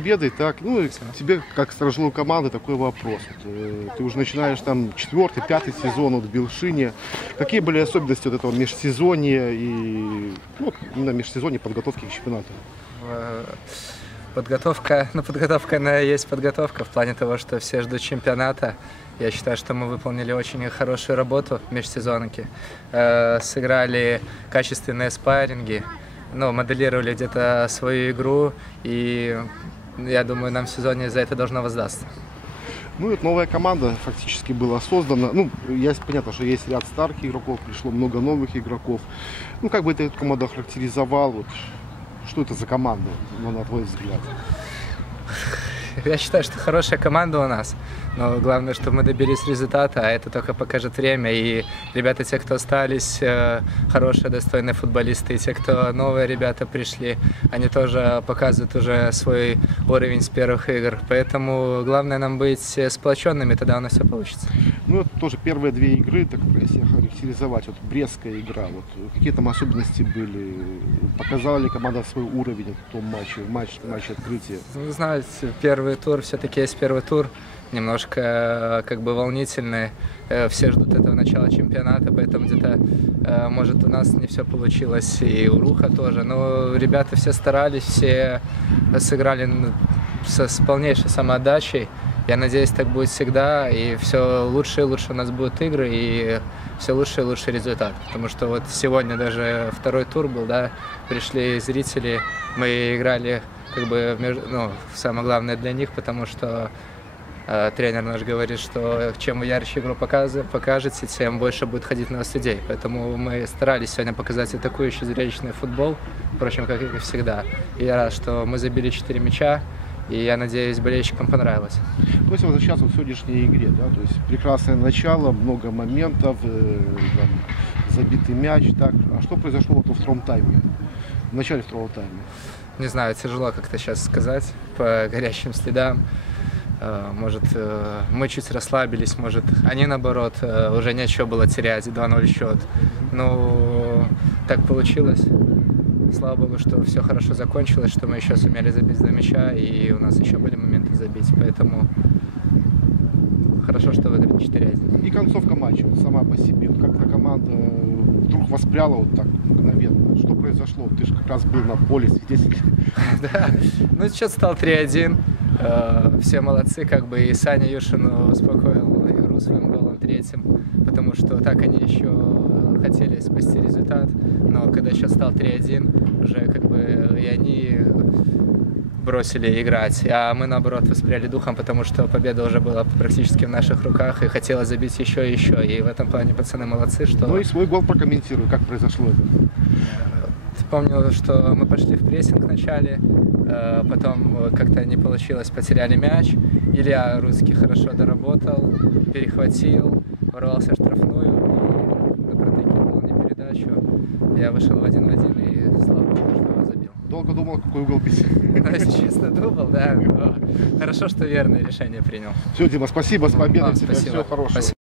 Победой, так, ну и тебе, как сторожилу команды, такой вопрос. Ты уже начинаешь там 4-й, 5-й сезон в Белшине. Какие были особенности вот этого межсезонья и именно межсезонья подготовки к чемпионату? Подготовка, она есть подготовка в плане того, что все ждут чемпионата. Я считаю, что мы выполнили очень хорошую работу в межсезонке. Сыграли качественные спарринги, моделировали где-то свою игру, и я думаю, нам в сезоне за это должно воздастся. Ну, это новая команда фактически была создана. Ну, понятно, что есть ряд старых игроков, пришло много новых игроков. Ну, как бы ты эту команду охарактеризовал? Вот, что это за команда, на твой взгляд? Я считаю, что хорошая команда у нас, но главное, чтобы мы добились результата, а это только покажет время. И ребята, те, кто остались, хорошие, достойные футболисты, и те, кто новые ребята пришли, они тоже показывают уже свой уровень с первых игр. Поэтому главное нам быть сплоченными, тогда у нас все получится. Ну, это тоже первые две игры, так если характеризовать, вот Брестская игра, вот какие там особенности были? Показала ли команда свой уровень в том матче, в матче открытия? Вы знаете, первый тур, все-таки есть первый тур, немножко как бы волнительный. Все ждут этого начала чемпионата, поэтому где-то, может, у нас не все получилось, и у Руха тоже. Но ребята все старались, все сыграли с полнейшей самоотдачей. Я надеюсь, так будет всегда, и все лучше и лучше у нас будут игры, и все лучше и лучше результат. Потому что вот сегодня даже второй тур был, да, пришли зрители, мы играли как бы, самое главное для них, потому что тренер наш говорит, что чем вы ярче игру покажете, тем больше будет ходить на вас людей. Поэтому мы старались сегодня показать атакующий зрелищный футбол, впрочем, как и всегда. И я рад, что мы забили 4 мяча, и я надеюсь, болельщикам понравилось. Ну, если возвращаться к сегодняшней игре, да, то есть прекрасное начало, много моментов, забитый мяч, так. А что произошло вот во втором тайме, в начале второго тайма? Не знаю, тяжело как-то сейчас сказать по горящим следам. Может, мы чуть расслабились, может, они, наоборот, уже нечего было терять, 2-0 счет. Ну, так получилось. Слава богу, что все хорошо закончилось, что мы еще сумели забить 2 мяча, и у нас еще были моменты забить. Поэтому хорошо, что выиграли 4-1. И концовка матча сама по себе. Как-то команда вдруг воспряла вот так мгновенно. Что произошло? Ты же как раз был на поле свидетель. Да, ну счет стал 3-1. Все молодцы, как бы, и Саня Юшин успокоил игру своим голом третьим, потому что так они еще хотели спасти результат, но когда счет стал 3-1, уже как бы и они бросили играть, а мы, наоборот, воспряли духом, потому что победа уже была практически в наших руках, и хотелось забить еще и еще, и в этом плане пацаны молодцы, что... Ну и свой гол прокомментирую, как произошло это. Помню, что мы пошли в прессинг вначале, потом как-то не получилось, потеряли мяч. Илья Русский хорошо доработал, перехватил, ворвался в штрафную, и Добротыкин не передачу. Я вышел в 1 в 1 и слава богу, что забил. Долго думал, какой угол бить? Ну, если честно, думал, да. Хорошо, что верное решение принял. Все, Дима, спасибо, с победой, Спасибо. всего хорошего. Спасибо.